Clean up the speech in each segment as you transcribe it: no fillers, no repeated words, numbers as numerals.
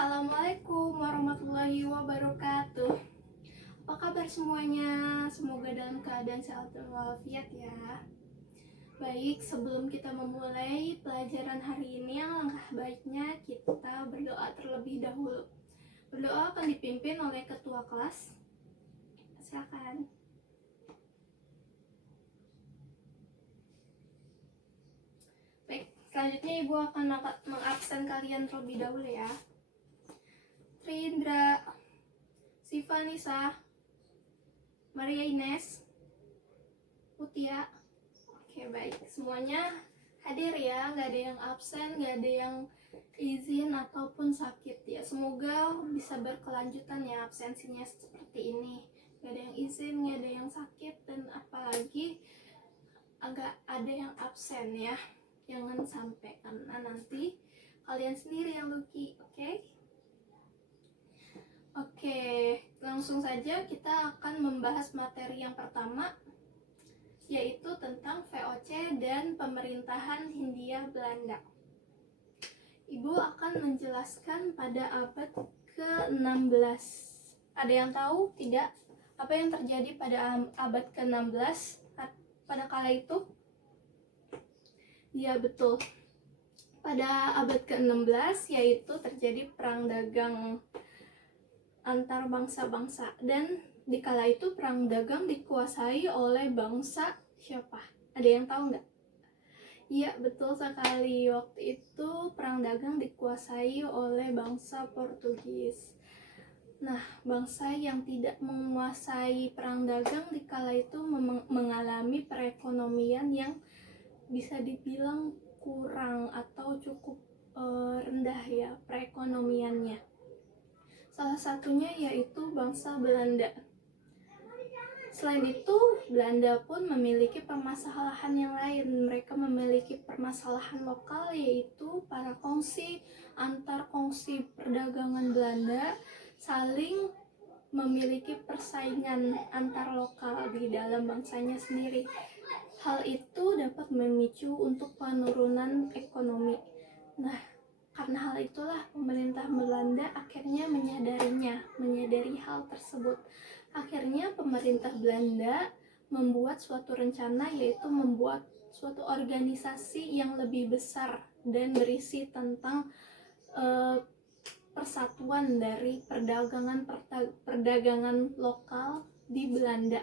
Assalamualaikum warahmatullahi wabarakatuh. Apa kabar semuanya? Semoga dalam keadaan sehat walafiat ya. Baik, sebelum kita memulai pelajaran hari ini, langkah baiknya kita berdoa terlebih dahulu. Berdoa akan dipimpin oleh ketua kelas. Silakan. Baik, selanjutnya Ibu akan mengabsen kalian terlebih dahulu ya. Trindra, Siva Nisa, Maria Ines, Mutia. Oke, baik, semuanya hadir ya, nggak ada yang absen, nggak ada yang izin ataupun sakit ya. Semoga bisa berkelanjutan ya absensinya seperti ini, nggak ada yang izin, nggak ada yang sakit, dan apalagi agak ada yang absen ya. Jangan sampai, karena nanti kalian sendiri yang rugi. Oke, langsung saja kita akan membahas materi yang pertama, yaitu tentang VOC dan pemerintahan Hindia Belanda. Ibu akan menjelaskan pada abad ke-16. Ada yang tahu tidak apa yang terjadi pada abad ke-16 pada kala itu? Ya, betul. Pada abad ke-16 yaitu terjadi perang dagang antar bangsa-bangsa, dan di kala itu perang dagang dikuasai oleh bangsa siapa? Ada yang tahu nggak? Iya, betul sekali. Waktu itu perang dagang dikuasai oleh bangsa Portugis. Nah, bangsa yang tidak menguasai perang dagang di kala itu mengalami perekonomian yang bisa dibilang kurang atau cukup rendah ya perekonomiannya. Salah satunya yaitu bangsa Belanda. Selain itu, Belanda pun memiliki permasalahan yang lain. Mereka memiliki permasalahan lokal, yaitu para kongsi antar kongsi perdagangan Belanda saling memiliki persaingan antar lokal di dalam bangsanya sendiri. Hal itu dapat memicu untuk penurunan ekonomi. Nah, karena hal itulah pemerintah Belanda akhirnya menyadari hal tersebut. Akhirnya pemerintah Belanda membuat suatu rencana, yaitu membuat suatu organisasi yang lebih besar dan berisi tentang persatuan dari perdagangan lokal di Belanda.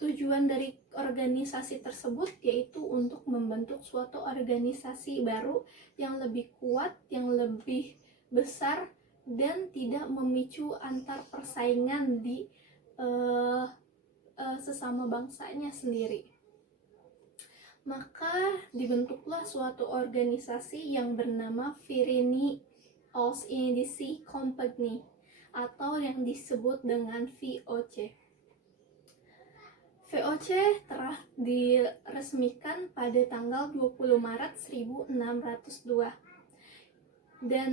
Tujuan dari organisasi tersebut yaitu untuk membentuk suatu organisasi baru yang lebih kuat, yang lebih besar, dan tidak memicu antar persaingan di sesama bangsanya sendiri. Maka dibentuklah suatu organisasi yang bernama Virini Oost-Indische Compagnie atau yang disebut dengan VOC. VOC telah diresmikan pada tanggal 20 Maret 1602. Dan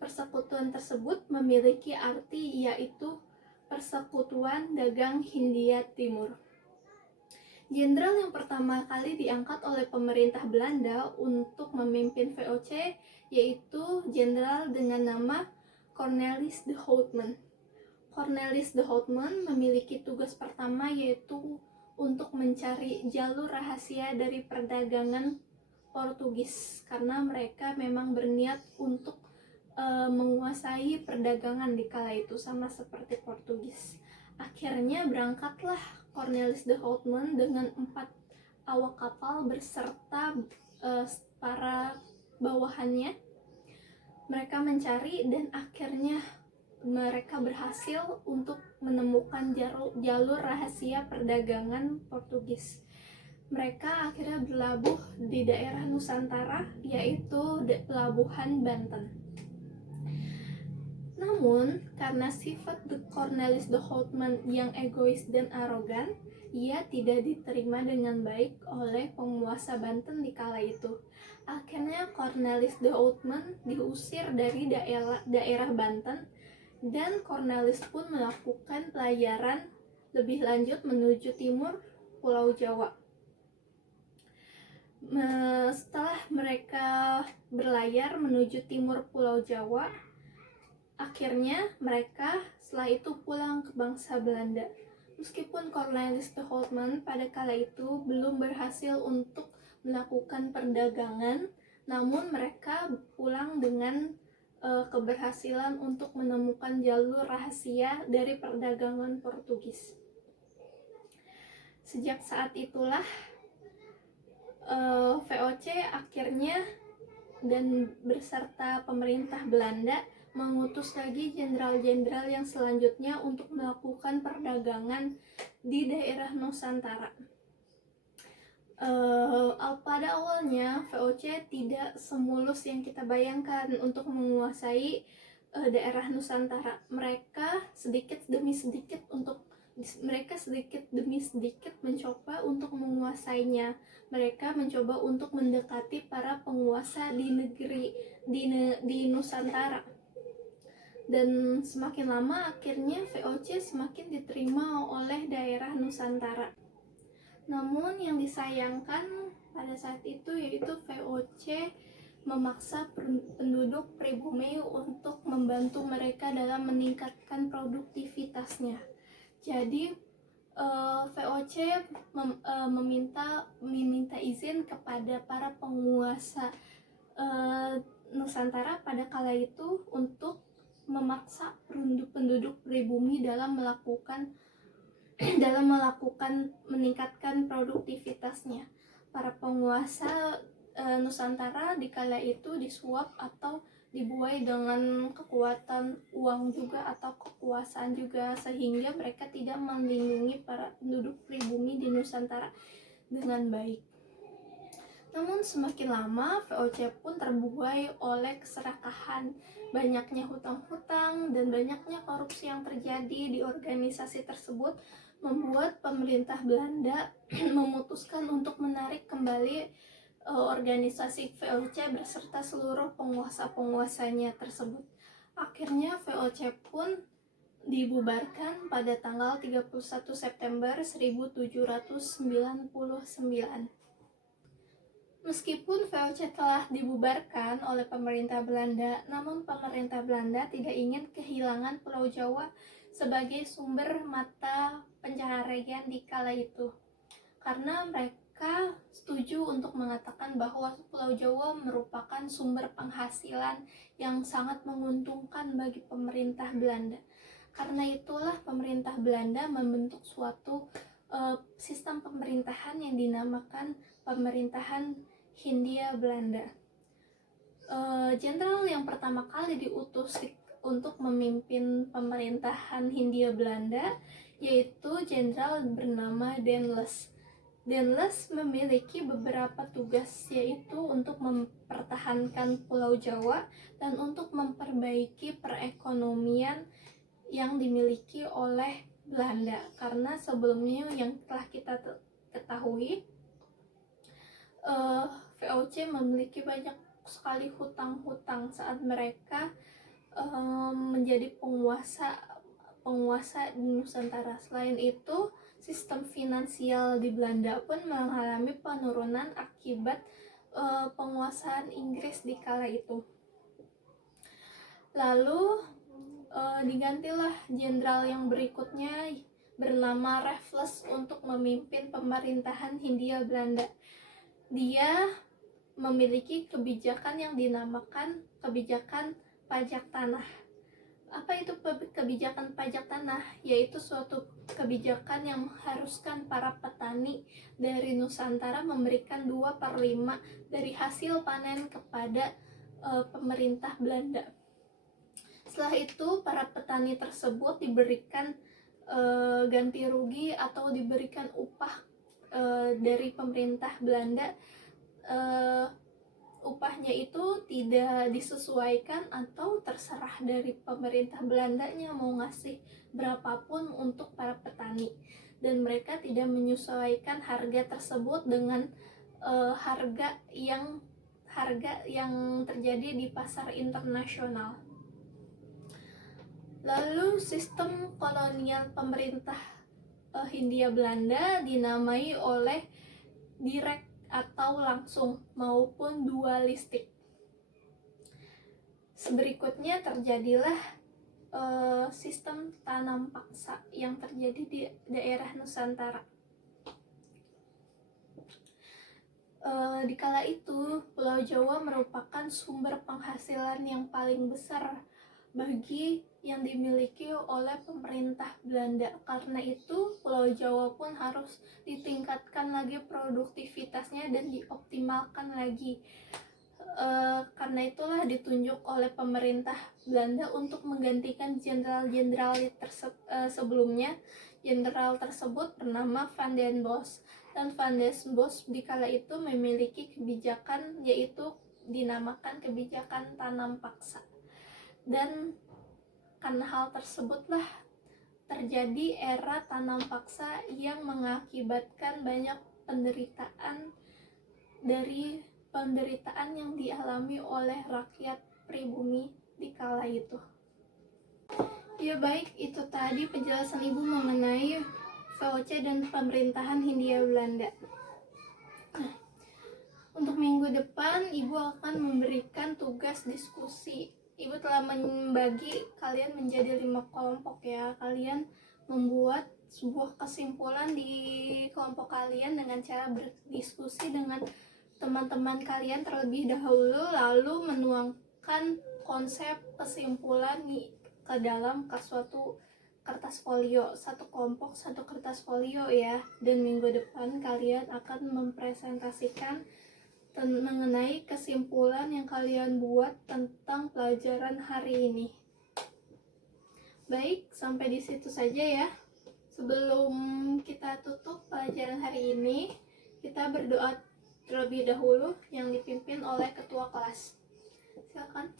persekutuan tersebut memiliki arti yaitu Persekutuan Dagang Hindia Timur. Jenderal yang pertama kali diangkat oleh pemerintah Belanda untuk memimpin VOC yaitu jenderal dengan nama Cornelis de Houtman. Cornelis de Houtman memiliki tugas pertama yaitu untuk mencari jalur rahasia dari perdagangan Portugis, karena mereka memang berniat untuk menguasai perdagangan di kala itu sama seperti Portugis. Akhirnya berangkatlah Cornelis de Houtman dengan 4 awak kapal beserta para bawahannya. Mereka mencari dan akhirnya mereka berhasil untuk menemukan jalur rahasia perdagangan Portugis. Mereka akhirnya berlabuh di daerah Nusantara, yaitu pelabuhan Banten. Namun, karena sifat Cornelis de Houtman yang egois dan arogan, ia tidak diterima dengan baik oleh penguasa Banten di kala itu. Akhirnya Cornelis de Houtman diusir dari daerah Banten, dan Cornelis pun melakukan pelayaran lebih lanjut menuju timur Pulau Jawa. Setelah mereka berlayar menuju timur Pulau Jawa, Akhirnya mereka setelah itu pulang ke bangsa Belanda. Meskipun Cornelis de Houtman pada kala itu belum berhasil untuk melakukan perdagangan, namun mereka pulang dengan keberhasilan untuk menemukan jalur rahasia dari perdagangan Portugis. Sejak saat itulah VOC akhirnya dan beserta pemerintah Belanda mengutus lagi jenderal-jenderal yang selanjutnya untuk melakukan perdagangan di daerah Nusantara. Pada awalnya VOC tidak semulus yang kita bayangkan untuk menguasai daerah Nusantara. Mereka sedikit demi sedikit mencoba untuk menguasainya. Mereka mencoba untuk mendekati para penguasa di Nusantara. Dan semakin lama akhirnya VOC semakin diterima oleh daerah Nusantara. Namun yang disayangkan pada saat itu yaitu VOC memaksa penduduk pribumi untuk membantu mereka dalam meningkatkan produktivitasnya. Jadi VOC meminta izin kepada para penguasa Nusantara pada kala itu untuk memaksa penduduk pribumi dalam melakukan meningkatkan produktivitasnya. Para penguasa Nusantara di kala itu disuap atau dibuai dengan kekuatan uang juga atau kekuasaan juga, sehingga mereka tidak melindungi para penduduk pribumi di Nusantara dengan baik. Namun semakin lama VOC pun terbuai oleh keserakahan, banyaknya hutang-hutang dan banyaknya korupsi yang terjadi di organisasi tersebut membuat pemerintah Belanda memutuskan untuk menarik kembali organisasi VOC beserta seluruh penguasa-penguasanya tersebut. Akhirnya VOC pun dibubarkan pada tanggal 31 September 1799. Meskipun VOC telah dibubarkan oleh pemerintah Belanda, namun pemerintah Belanda tidak ingin kehilangan Pulau Jawa sebagai sumber mata pencaharian di kala itu. Karena mereka setuju untuk mengatakan bahwa Pulau Jawa merupakan sumber penghasilan yang sangat menguntungkan bagi pemerintah Belanda. Karena itulah pemerintah Belanda membentuk suatu sistem pemerintahan yang dinamakan pemerintahan Hindia Belanda. Jenderal yang pertama kali diutus untuk memimpin pemerintahan Hindia Belanda yaitu jenderal bernama Daendels. Daendels memiliki beberapa tugas, yaitu untuk mempertahankan Pulau Jawa dan untuk memperbaiki perekonomian yang dimiliki oleh Belanda. Karena sebelumnya yang telah kita ketahui, VOC memiliki banyak sekali hutang-hutang saat mereka menjadi penguasa di Nusantara. Selain itu, sistem finansial di Belanda pun mengalami penurunan akibat penguasaan Inggris di kala itu. Lalu digantilah jenderal yang berikutnya bernama Raffles untuk memimpin pemerintahan Hindia Belanda. Dia memiliki kebijakan yang dinamakan kebijakan pajak tanah. Apa itu kebijakan pajak tanah? Yaitu suatu kebijakan yang mengharuskan para petani dari Nusantara memberikan 2/5 dari hasil panen kepada pemerintah Belanda. Setelah itu para petani tersebut diberikan ganti rugi atau diberikan upah dari pemerintah Belanda. Upahnya itu tidak disesuaikan atau terserah dari pemerintah Belandanya mau ngasih berapapun untuk para petani, dan mereka tidak menyesuaikan harga tersebut dengan harga yang terjadi di pasar internasional. Lalu sistem kolonial pemerintah Hindia Belanda dinamai oleh direct atau langsung maupun dualistik. Berikutnya terjadilah sistem tanam paksa yang terjadi di daerah Nusantara. Di kala itu, Pulau Jawa merupakan sumber penghasilan yang paling besar bagi yang dimiliki oleh pemerintah Belanda. Karena itu, Pulau Jawa pun harus ditingkatkan lagi produktivitasnya dan dioptimalkan lagi. Karena itulah ditunjuk oleh pemerintah Belanda untuk menggantikan jenderal-jenderal sebelumnya. Jenderal tersebut bernama Van den Bosch. Dan Van den Bosch di kala itu memiliki kebijakan yaitu dinamakan kebijakan tanam paksa. Dan karena hal tersebutlah terjadi era tanam paksa yang mengakibatkan banyak penderitaan yang dialami oleh rakyat pribumi di kala itu. Ya baik, itu tadi penjelasan Ibu mengenai VOC dan pemerintahan Hindia Belanda. Nah, untuk minggu depan Ibu akan memberikan tugas diskusi. Ibu telah membagi kalian menjadi 5 kelompok ya. Kalian membuat sebuah kesimpulan di kelompok kalian dengan cara berdiskusi dengan teman-teman kalian terlebih dahulu, lalu menuangkan konsep kesimpulan ke dalam suatu kertas folio. Satu kelompok satu kertas folio ya. Dan minggu depan kalian akan mempresentasikan mengenai kesimpulan yang kalian buat tentang pelajaran hari ini. Baik, sampai di situ saja ya. Sebelum kita tutup pelajaran hari ini, kita berdoa terlebih dahulu yang dipimpin oleh ketua kelas. Silakan.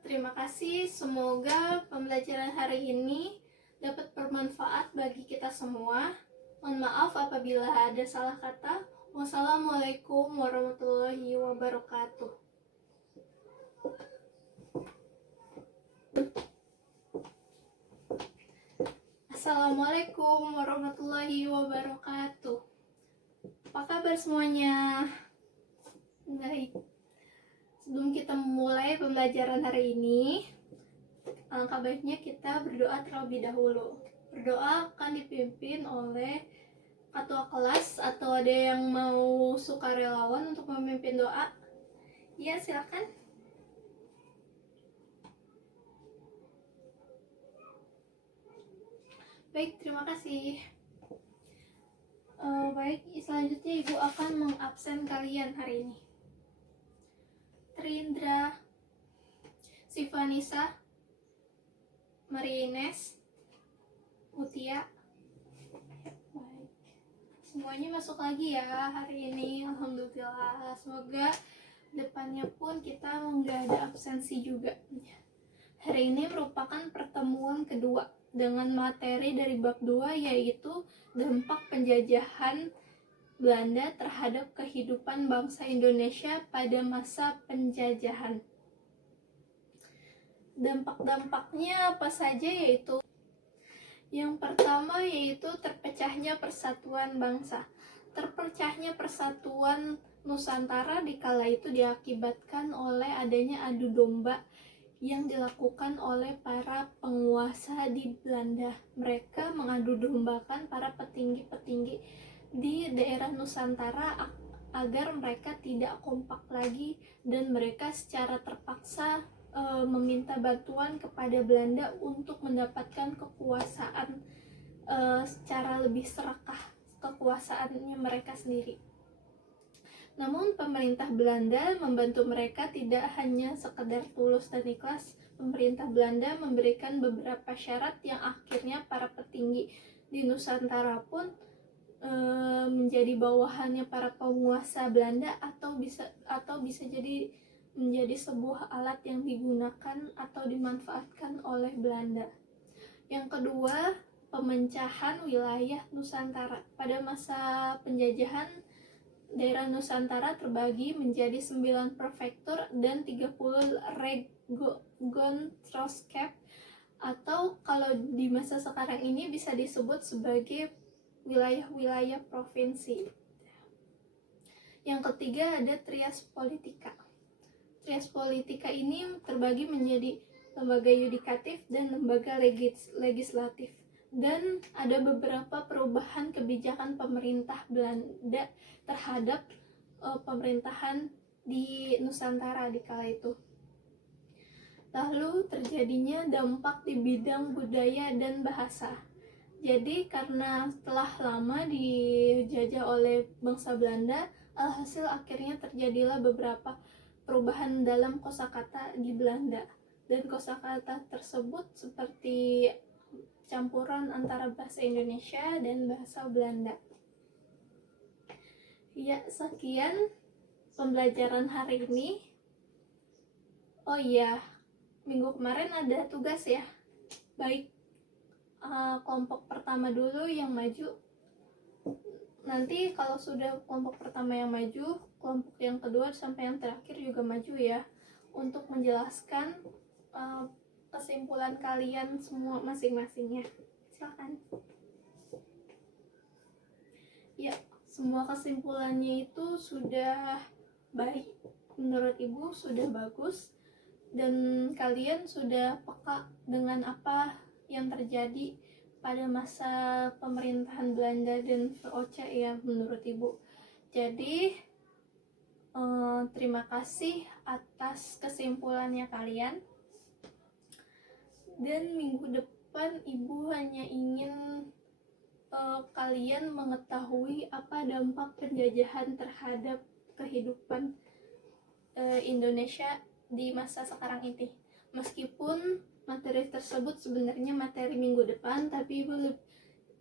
Terima kasih, semoga pembelajaran hari ini dapat bermanfaat bagi kita semua. Mohon maaf apabila ada salah kata. Wassalamualaikum warahmatullahi wabarakatuh. Assalamualaikum warahmatullahi wabarakatuh. Apa kabar semuanya? Baik. Sebelum kita memulai pembelajaran hari ini, alangkah baiknya kita berdoa terlebih dahulu. Berdoa akan dipimpin oleh ketua kelas, atau ada yang mau sukarelawan untuk memimpin doa? Ya, silakan. Baik, terima kasih. Baik, selanjutnya Ibu akan mengabsen kalian hari ini. Trindra, Sivanisa, Marines, Mutia. Baik, semuanya masuk lagi ya hari ini. Alhamdulillah. Semoga depannya pun kita nggak ada absensi juga. Hari ini merupakan pertemuan kedua dengan materi dari bab 2, yaitu dampak penjajahan Belanda terhadap kehidupan bangsa Indonesia pada masa penjajahan. Dampak-dampaknya apa saja, yaitu yang pertama yaitu terpecahnya persatuan bangsa. Terpecahnya persatuan Nusantara di kala itu diakibatkan oleh adanya adu domba yang dilakukan oleh para penguasa di Belanda. Mereka mengadu dombakan para petinggi-petinggi di daerah Nusantara agar mereka tidak kompak lagi, dan mereka secara terpaksa meminta bantuan kepada Belanda untuk mendapatkan kekuasaan secara lebih serakah, kekuasaannya mereka sendiri. Namun pemerintah Belanda membantu mereka tidak hanya sekedar tulus dan ikhlas. Pemerintah Belanda memberikan beberapa syarat yang akhirnya para petinggi di Nusantara pun menjadi bawahannya para penguasa Belanda, atau bisa jadi menjadi sebuah alat yang digunakan atau dimanfaatkan oleh Belanda. Yang kedua, pemecahan wilayah Nusantara. Pada masa penjajahan, daerah Nusantara terbagi menjadi 9 prefektur dan 30 Regiontroskap, atau kalau di masa sekarang ini bisa disebut sebagai wilayah-wilayah provinsi. Yang ketiga ada trias politika. Res Politika ini terbagi menjadi lembaga yudikatif dan lembaga legislatif. Dan ada beberapa perubahan kebijakan pemerintah Belanda terhadap pemerintahan di Nusantara di kala itu. Lalu terjadinya dampak di bidang budaya dan bahasa. Jadi karena telah lama dijajah oleh bangsa Belanda, alhasil akhirnya terjadilah beberapa perubahan dalam kosakata di Belanda. Dan kosakata tersebut seperti campuran antara bahasa Indonesia dan bahasa Belanda. Ya, sekian pembelajaran hari ini. Oh iya, minggu kemarin ada tugas ya. Baik, kelompok pertama dulu yang maju. Nanti kalau sudah kelompok pertama yang maju, kelompok yang kedua sampai yang terakhir juga maju ya, untuk menjelaskan kesimpulan kalian semua masing-masingnya. Silakan. Ya, semua kesimpulannya itu sudah baik, menurut Ibu sudah bagus, dan kalian sudah peka dengan apa yang terjadi pada masa pemerintahan Belanda dan VOC ya, menurut Ibu. Jadi terima kasih atas kesimpulannya kalian. Dan minggu depan Ibu hanya ingin kalian mengetahui apa dampak penjajahan terhadap kehidupan Indonesia di masa sekarang ini. Meskipun materi tersebut sebenarnya materi minggu depan, tapi Ibu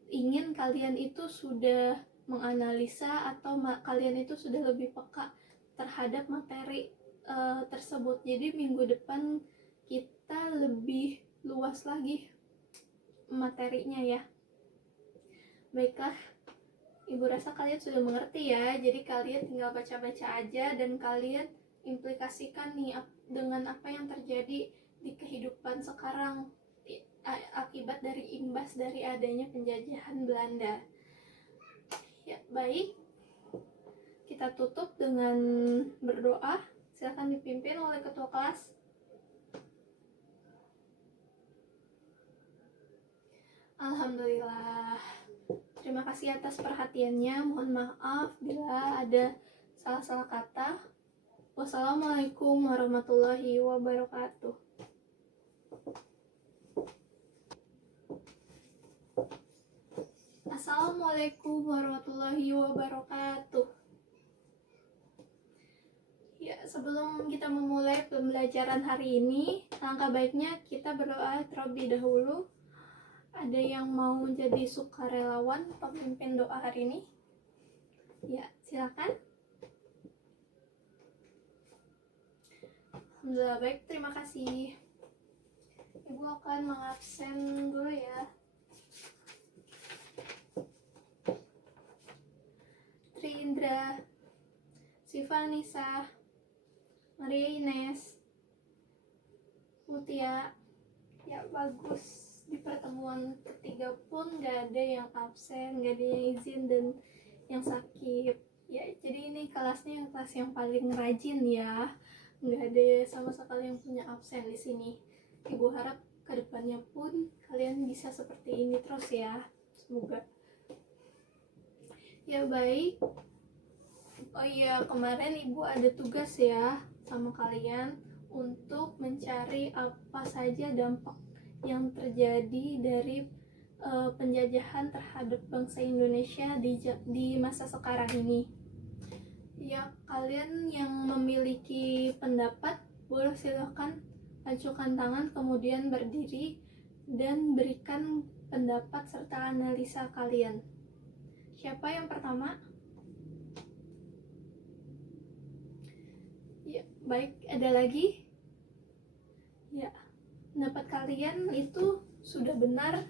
ingin kalian itu sudah menganalisa atau kalian itu sudah lebih peka terhadap materi tersebut. Jadi minggu depan kita lebih luas lagi materinya ya. Baiklah, Ibu rasa kalian sudah mengerti ya. Jadi kalian tinggal baca-baca aja dan kalian implikasikan nih dengan apa yang terjadi di kehidupan sekarang akibat dari imbas dari adanya penjajahan Belanda. Ya, baik. Kita tutup dengan berdoa. Silakan dipimpin oleh ketua kelas. Alhamdulillah. Terima kasih atas perhatiannya. Mohon maaf bila ada salah-salah kata. Wassalamualaikum warahmatullahi wabarakatuh. Assalamualaikum warahmatullahi wabarakatuh. Ya, sebelum kita memulai pembelajaran hari ini, langkah baiknya kita berdoa terlebih dahulu. Ada yang mau menjadi sukarelawan pemimpin doa hari ini? Ya, silakan. Alhamdulillah, baik, terima kasih. Ibu akan mengabsen dulu ya. Tri Indra, Siva Nisa, Maria Ines, Mutia. Ya, bagus. Di pertemuan ketiga pun gak ada yang absen, gak ada yang izin dan yang sakit ya. Jadi ini kelasnya kelas yang paling rajin ya, gak ada sama sekali yang punya absen di sini. Ibu harap kedepannya pun kalian bisa seperti ini terus ya, semoga. Ya, baik. Oh iya, kemarin Ibu ada tugas ya sama kalian untuk mencari apa saja dampak yang terjadi dari penjajahan terhadap bangsa Indonesia di masa sekarang ini. Ya, kalian yang memiliki pendapat boleh silakan ajukan tangan kemudian berdiri dan berikan pendapat serta analisa kalian. Siapa yang pertama? Ya, baik, ada lagi? Ya, pendapat kalian itu sudah benar.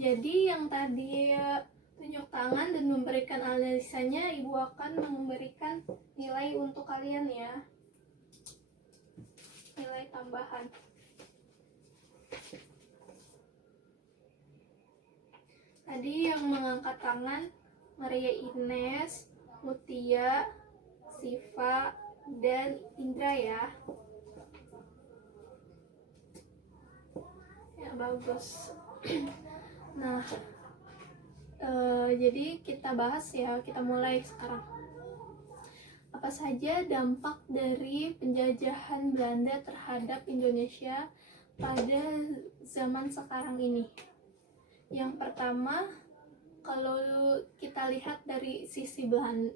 Jadi yang tadi tunjuk tangan dan memberikan analisanya, Ibu akan memberikan nilai untuk kalian ya, nilai tambahan. Tadi yang mengangkat tangan Maria Ines, Mutia, Siva, dan Indra ya. Ya, bagus. Nah, jadi kita bahas ya, kita mulai sekarang. Apa saja dampak dari penjajahan Belanda terhadap Indonesia pada zaman sekarang ini? Yang pertama, kalau kita lihat dari sisi Belanda,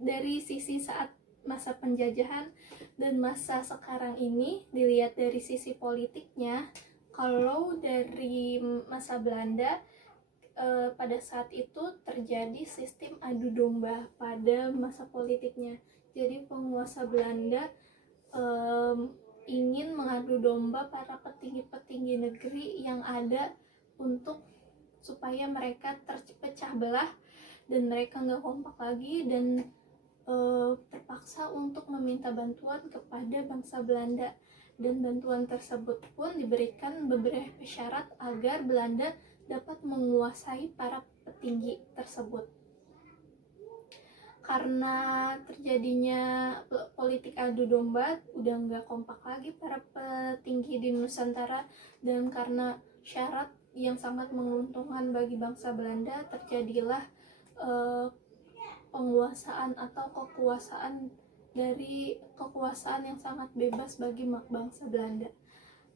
dari sisi saat masa penjajahan dan masa sekarang ini, dilihat dari sisi politiknya, kalau dari masa Belanda, pada saat itu terjadi sistem adu domba pada masa politiknya. Jadi penguasa Belanda ingin mengadu domba para petinggi-petinggi negeri yang ada untuk supaya mereka terpecah belah dan mereka nggak kompak lagi, dan terpaksa untuk meminta bantuan kepada bangsa Belanda, dan bantuan tersebut pun diberikan beberapa syarat agar Belanda dapat menguasai para petinggi tersebut. Karena terjadinya politik adu domba, udah nggak kompak lagi para petinggi di Nusantara, dan karena syarat yang sangat menguntungkan bagi bangsa Belanda, terjadilah penguasaan atau kekuasaan yang sangat bebas bagi bangsa Belanda.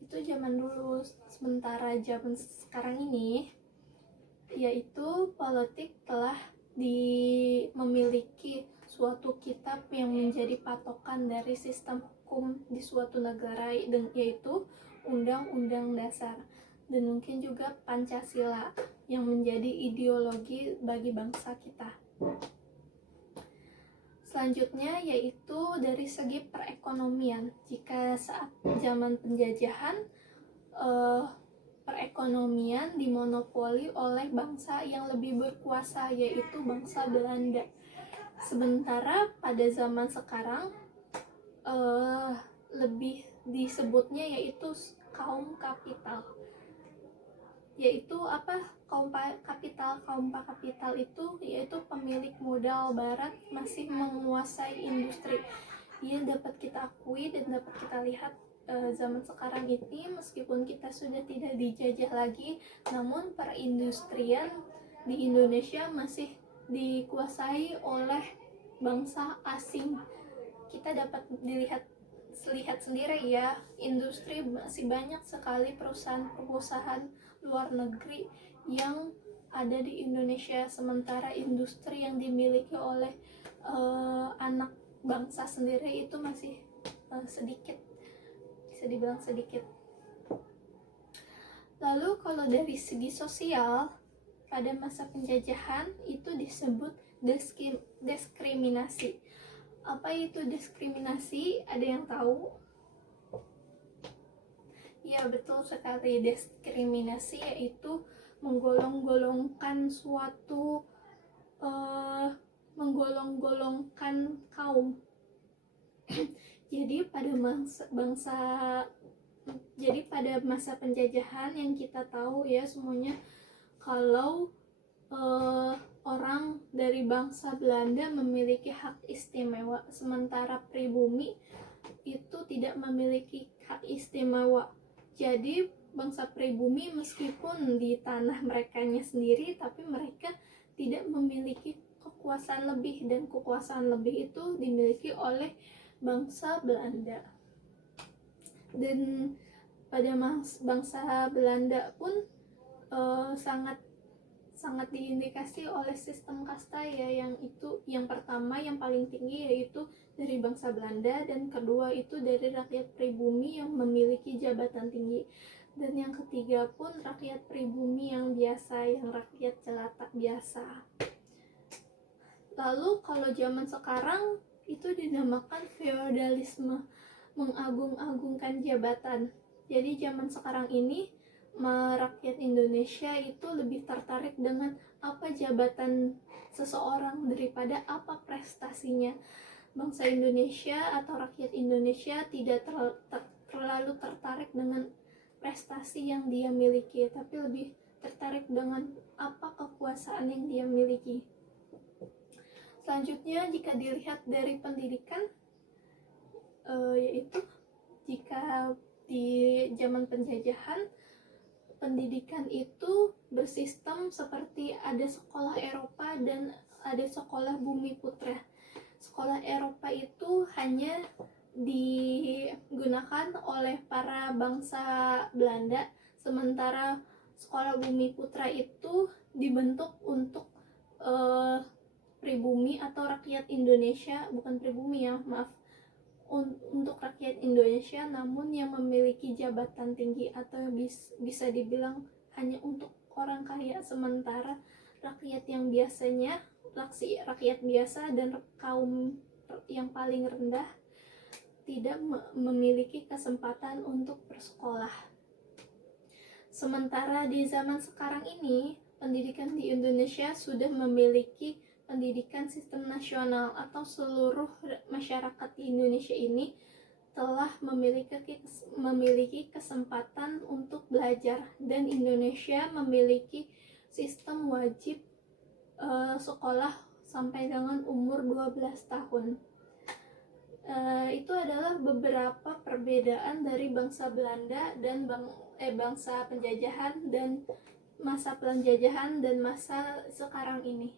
Itu zaman dulu. Sementara zaman sekarang ini, yaitu politik telah memiliki suatu kitab yang menjadi patokan dari sistem hukum di suatu negara, yaitu Undang-Undang Dasar, dan mungkin juga Pancasila yang menjadi ideologi bagi bangsa kita. Selanjutnya yaitu dari segi perekonomian. Jika saat zaman penjajahan, perekonomian dimonopoli oleh bangsa yang lebih berkuasa, yaitu bangsa Belanda. Sementara pada zaman sekarang lebih disebutnya yaitu kaum kapital. Yaitu apa? Kaum kapital itu yaitu pemilik modal barat masih menguasai industri. Ia dapat kita akui dan dapat kita lihat zaman sekarang ini, meskipun kita sudah tidak dijajah lagi, namun perindustrian di Indonesia masih dikuasai oleh bangsa asing. Kita dapat lihat sendiri ya, industri masih banyak sekali perusahaan luar negeri yang ada di Indonesia, sementara industri yang dimiliki oleh anak bangsa sendiri itu masih sedikit, bisa dibilang sedikit. Lalu kalau dari segi sosial, pada masa penjajahan itu disebut diskriminasi. Apa itu diskriminasi? Ada yang tahu? Ya, betul sekali. Diskriminasi yaitu menggolong-golongkan kaum. Jadi pada masa penjajahan yang kita tahu ya semuanya, kalau orang dari bangsa Belanda memiliki hak istimewa, sementara pribumi itu tidak memiliki hak istimewa. Jadi bangsa pribumi meskipun di tanah merekanya sendiri, tapi mereka tidak memiliki kekuasaan lebih, dan kekuasaan lebih itu dimiliki oleh bangsa Belanda. Dan pada bangsa Belanda pun sangat diindikasi oleh sistem kasta ya, yang pertama yang paling tinggi yaitu dari bangsa Belanda, dan kedua itu dari rakyat pribumi yang memiliki jabatan tinggi, dan yang ketiga pun rakyat pribumi yang biasa, yang rakyat jelata biasa. Lalu kalau zaman sekarang itu dinamakan feodalisme, mengagung-agungkan jabatan. Jadi zaman sekarang ini rakyat Indonesia itu lebih tertarik dengan apa jabatan seseorang daripada apa prestasinya. Bangsa Indonesia atau rakyat Indonesia tidak terlalu tertarik dengan prestasi yang dia miliki, tapi lebih tertarik dengan apa kekuasaan yang dia miliki. Selanjutnya, jika dilihat dari pendidikan, yaitu jika di zaman penjajahan pendidikan itu bersistem seperti ada sekolah Eropa dan ada sekolah Bumi Putra. Sekolah Eropa itu hanya digunakan oleh para bangsa Belanda, sementara sekolah Bumi Putra itu dibentuk untuk pribumi atau rakyat Indonesia, bukan pribumi ya, maaf, untuk rakyat Indonesia, namun yang memiliki jabatan tinggi atau bisa dibilang hanya untuk orang kaya, sementara rakyat yang biasanya rakyat biasa dan kaum yang paling rendah tidak memiliki kesempatan untuk bersekolah. Sementara di zaman sekarang ini, pendidikan di Indonesia sudah memiliki pendidikan sistem nasional, atau seluruh masyarakat di Indonesia ini telah memiliki kesempatan untuk belajar, dan Indonesia memiliki sistem wajib sekolah sampai dengan umur 12 tahun. Itu adalah beberapa perbedaan dari bangsa Belanda dan bangsa penjajahan dan masa penjajahan dan masa sekarang ini.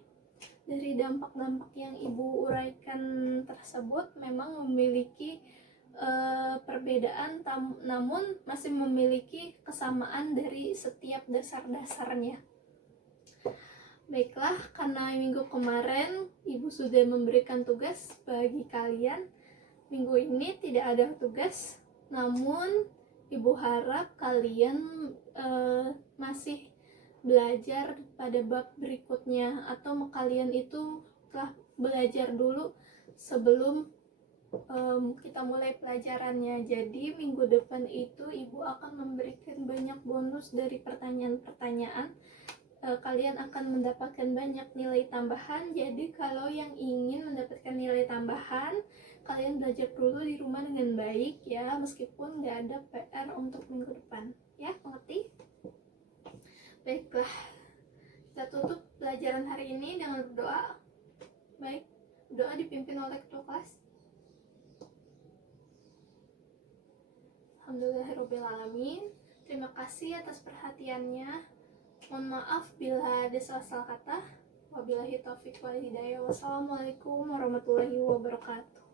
Dari dampak-dampak yang Ibu uraikan tersebut memang memiliki perbedaan, namun masih memiliki kesamaan dari setiap dasar-dasarnya. Baiklah, karena minggu kemarin Ibu sudah memberikan tugas bagi kalian, minggu ini tidak ada tugas, namun Ibu harap kalian masih belajar pada bab berikutnya, atau kalian itu telah belajar dulu sebelum kita mulai pelajarannya. Jadi minggu depan itu Ibu akan memberikan banyak bonus dari pertanyaan-pertanyaan. Kalian akan mendapatkan banyak nilai tambahan. Jadi kalau yang ingin mendapatkan nilai tambahan, kalian belajar dulu di rumah dengan baik ya, meskipun nggak ada PR untuk minggu depan ya, mengerti? Baiklah, kita tutup pelajaran hari ini dengan berdoa. Baik, doa dipimpin oleh ketua kelas. Alhamdulillahirrahmanirrahim. Terima kasih atas perhatiannya. Mohon maaf bila ada salah kata. Wabillahi taufiq wal hidayah. Wassalamualaikum warahmatullahi wabarakatuh.